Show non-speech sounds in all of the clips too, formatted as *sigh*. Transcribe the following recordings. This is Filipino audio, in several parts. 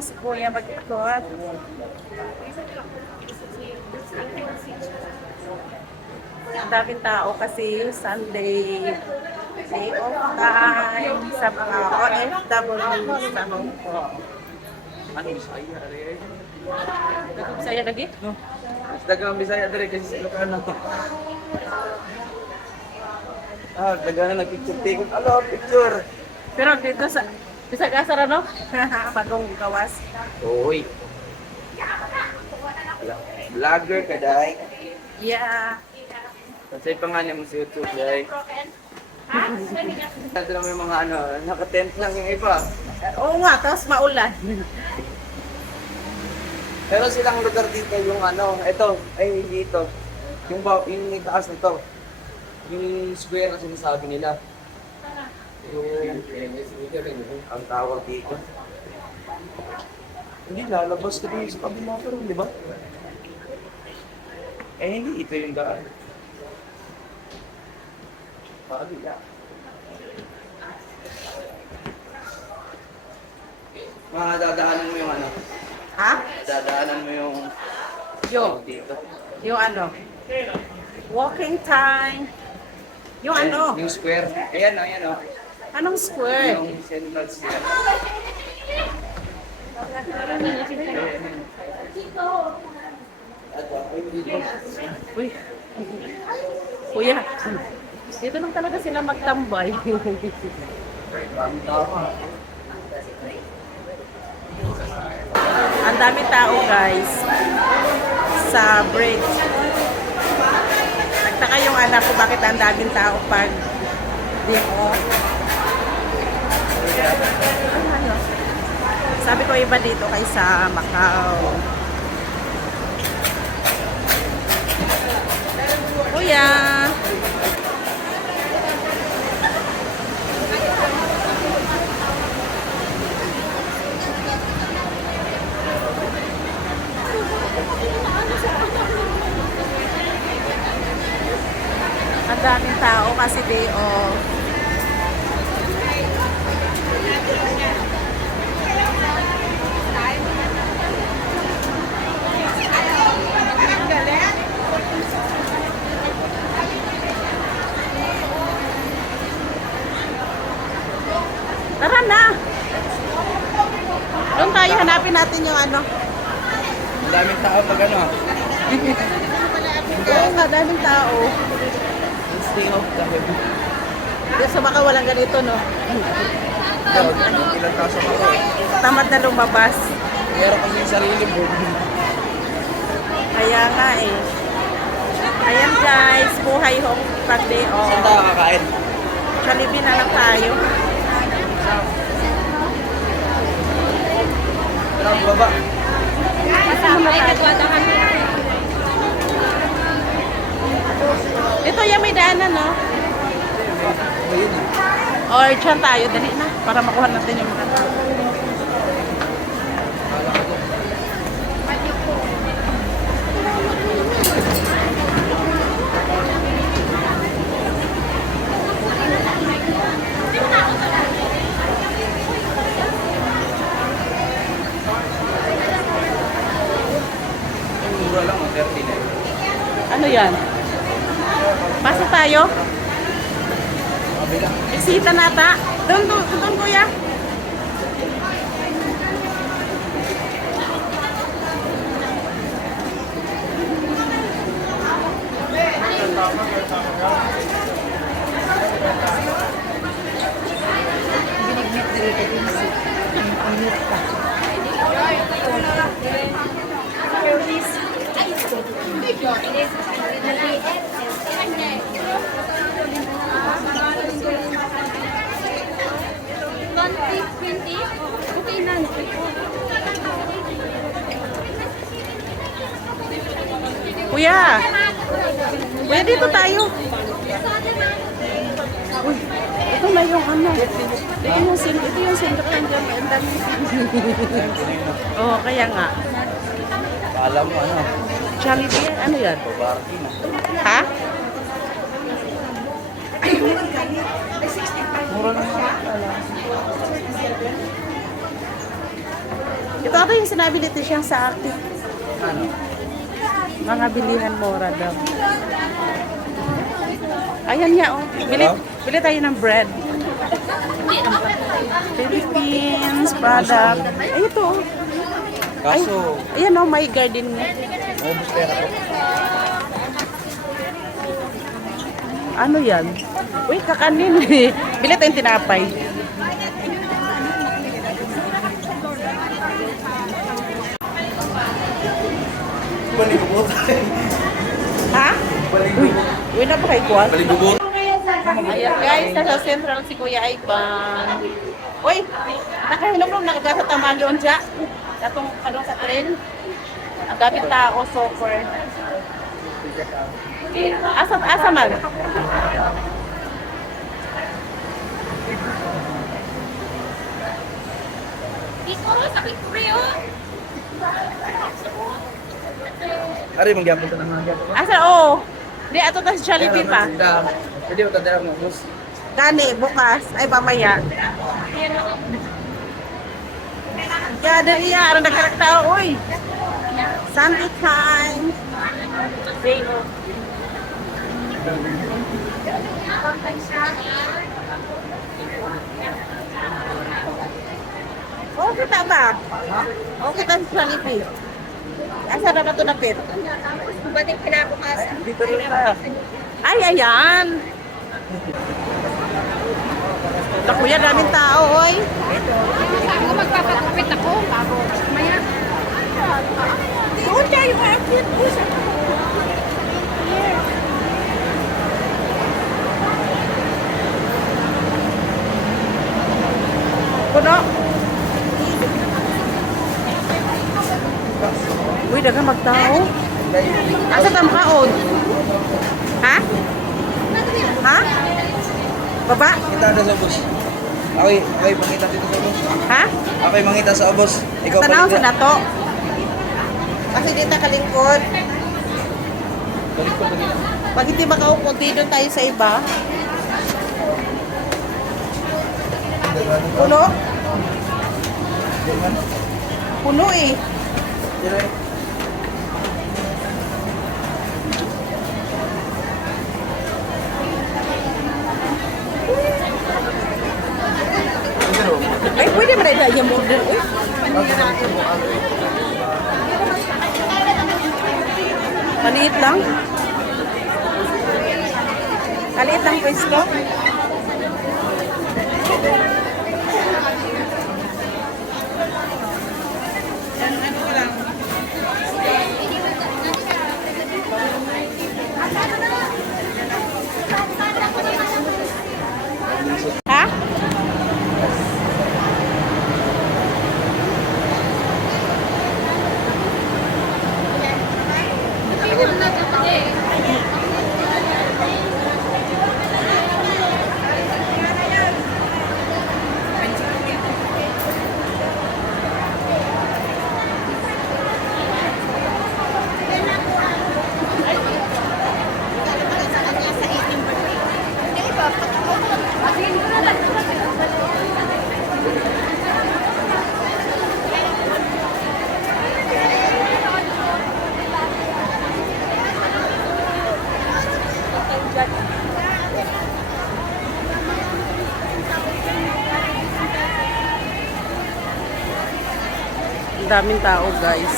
Kong si Kuya mag-ikot. Ang daming tao kasi Sunday day off time sa mga OFW sa Hong Kong. Ano Bisaya ari? Saya lagi? No. Dagang Bisaya diri kasi sa Ilocano. Ah, dagang nagpicture Alo, picture. Pero dito sa bisa kasar ano? *laughs* Bagong gawas. Oy. Vlogger ka dai. Yeah. Kasi pangalan mo sa YouTube dai. Ito *laughs* naman yung mga ano, naka-tent lang yung iba. Oo nga, tapos maulan. Pero silang lugar dito yung ano, ito, ay dito. Yung, ba, yung taas na to. Yung square na sinasabi nila. Yung, ang tawag dito. Hindi, lalabas ka din sa kabila pero, di ba? Eh, hindi. Ito yung daan. Pagila. Mga dadaanan mo yung ano, Ha? dadaanan mo yung Yung, dito. yung ano? Walking time. Yung ano? Yung square. Ayan o, ayan o. Anong square? Yung central square. Uy. Kuya. Dito lang talaga sila magtambay. Ang dami tao guys sa bridge. Nagtaka yung anak ko bakit ang daming tao pag di off. Ano? Sabi ko iba dito kaysa Macau. Kuya! Ang daming tao kasi day off. Tara na! Doon tayo, hanapin natin yung ano. Ang daming tao pag ano. *laughs* Oo nga, daming tao. Stay off kami. Kaya sa baka walang ganito, no? Ilang kaso ako eh. Tamad na lumabas. Meron kami yung sarili mo. Kaya nga eh. Ayan guys, buhay home pag day Saan tayo kakain? Jollibee na lang tayo. Baba. Ito yung may daanan, no? Or dyan tayo, dali na. Para makuha natin yung. Ang mura lang, oh, 30 na. Ano yan? Pasok tayo? Bisita nata. Doon, doon, doon kuya. Okay na. Kuya. Kuya, dito tayo. Uy, ito na yung ano. Ito yung sin ito yung sindok lang dyan. Ang dami. Oo, kaya nga. Alam mo ano, Jollibee, ano yan? Ha? Ito ito yung sinabi nito siyang sa akin. Ano? Mga bilihan mura daw. Ayan nga, oh. Bili, bili tayo ng bread. Philippines product. Ay, ito, oh. Ay, ayan, oh, may garden pera ko. Ano yan? Uy, kakanin eh. *laughs* Bili tayong tinapay. Balibubot. Ha? Balibubot. Uy, na ba kayo kuwan? Balibubot. Ayan guys, nasa central si Kuya Ivan. Uy, nakahinom nung nakagasa tamali on siya. Katong ano sa train. Ang gamit tao, sofer. Asa, asa man? Ito, sakit ko rin, oh. Ari, magyapon ka ng mga. Asa, oh. Di, ato ta si Jollibee pa. Pwede mo tadara mo, boss. Gani, bukas. Ay, mamaya. Ya, dari ya. Ano nagkarakta, uy. Sunday time. Oh. Oh, kita ba? Oh, kita si Jollibee. Asa na ba ito napit? Ba't yung pinabukas? Dito rin na. Ay, ayan. Ito, kuya, daming tao, oy. Saan ko magpapagupit ako? Maya. Doon tayo, outfit ko sa Puno. Uy, dagang magtao. Asa tam kaon? Ha? Ha? Baba? Kita na sa boss. Okay, okay, mangita dito sa boss. Ha? Okay, mangita sa boss. Ikaw Tanaw sa na. nato. Kasi dito kalingkod. Pag hindi makaupo, dito tayo sa iba. Puno? Puno eh. Dire. Ay, pwede na yung order? Uy, maliit lang. Maliit lang pwesto. Ha? Daming tao, guys.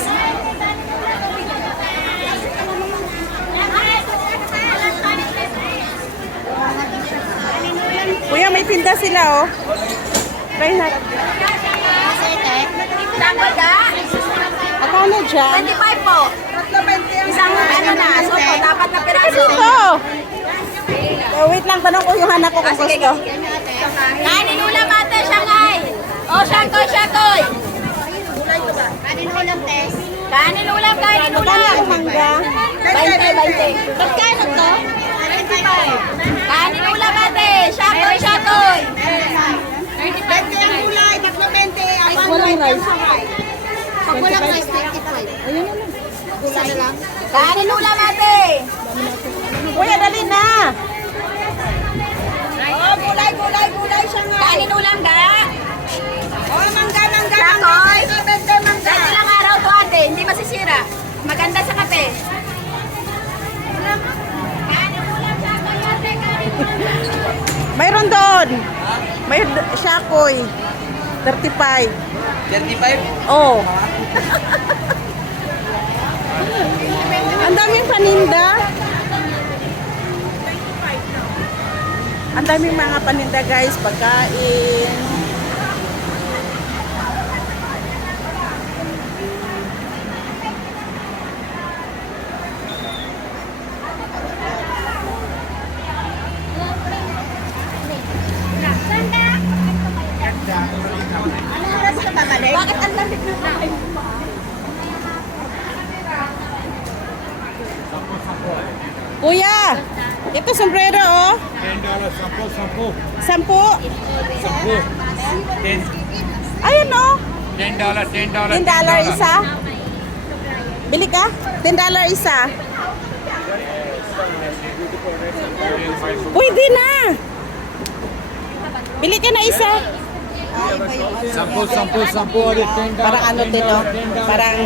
Kuya, may tinda sila, oh. Try ka? Akala dyan? 25 po. Isang ano na, sopo, dapat na piraso. Ito! Oh, wait lang, tanong ko yung anak ko kung gusto. Kanin ulam ate, Shanghai. O, Shanghai, Shanghai. Kanin ulam, Tess. Kanin ulam, kanin ulam. ang mangga? 20, 20. Magkano to? 25. Kanin ulam ate, Shanghai, Shanghai. 20 ang gulay, tatlo 20. Ay, walang rice. Pag walang rice, 25. Ayun na lang. Isa na lang. Kanin ulam ate. Kuya, dali na! Oh, gulay, gulay, gulay siya nga. Kanin ulam ga. Oh, mangga, mangga. Shanghai. 20 mangga. Masisira. Maganda sa kape. Mayroon doon. May shakoy. 35. 35? Oh. Ang daming paninda. Ang daming mga paninda guys, pagkain. Bakit ang lamig na kape? Kuya, ito sombrero oh. $10, sampo, sampo. Sampu. Sampo. Ayun oh. $10, $10, $10 dollar isa. Bili ka? $10 dollar isa. Pwede na. Bili ka na isa. Sampo, sampo, sampo ulit. $10. Parang ano din, no? Parang...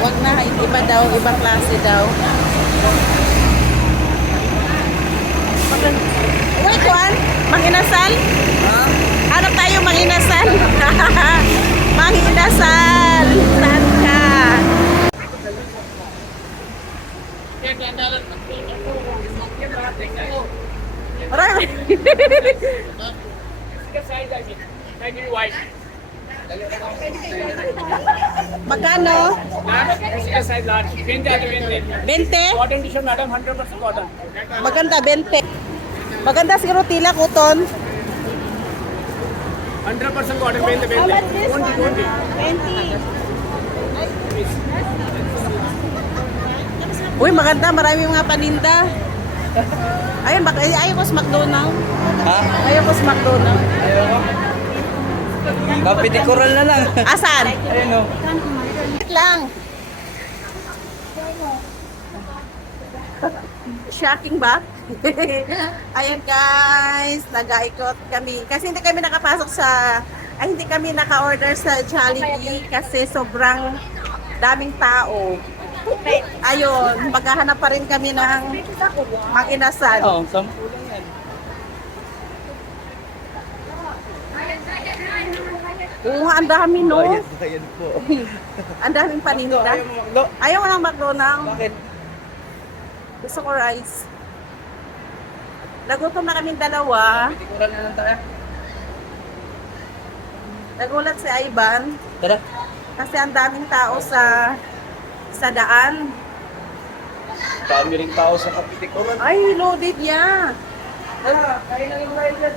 Wag na, iba daw, ibang klase daw. Uy, Juan, manginasal? Hanap tayo manginasal. *laughs* manginasal. Saan ka? *laughs* Marami. Magkano? 20? Maganda, 20. Maganda siguro tila kuton. 100% cotton, 20, 20. 20, 20. Uy, maganda. Marami mga paninda. Ayun, bak ay, ayaw ko sa McDonald. Ha? Ayaw ko sa McDonald. Ayoko. Kapitikural na lang. Asan? Ayun o. Wait lang. Shocking ba? *laughs* Ayun guys, nag-aikot kami. Kasi hindi kami nakapasok sa, ay hindi kami naka-order sa Jollibee kasi sobrang daming tao. Ayun, maghahanap pa rin kami ng mag-inasal. Oo, sampo Oo, ang dami no. Bayad, bayad po. *laughs* Ang daming paninda. Ayaw mo makdo? Ayaw mo ng McDonald's. Bakit? Gusto ko rice. Nagutom na kaming dalawa. Kapitikural na lang tayo. Nagulat si Ivan Tara. kasi ang daming tao sa sa daan. Dami ring tao sa kapitikural. Ay, loaded yan. Tara, kain na rin tayo dyan.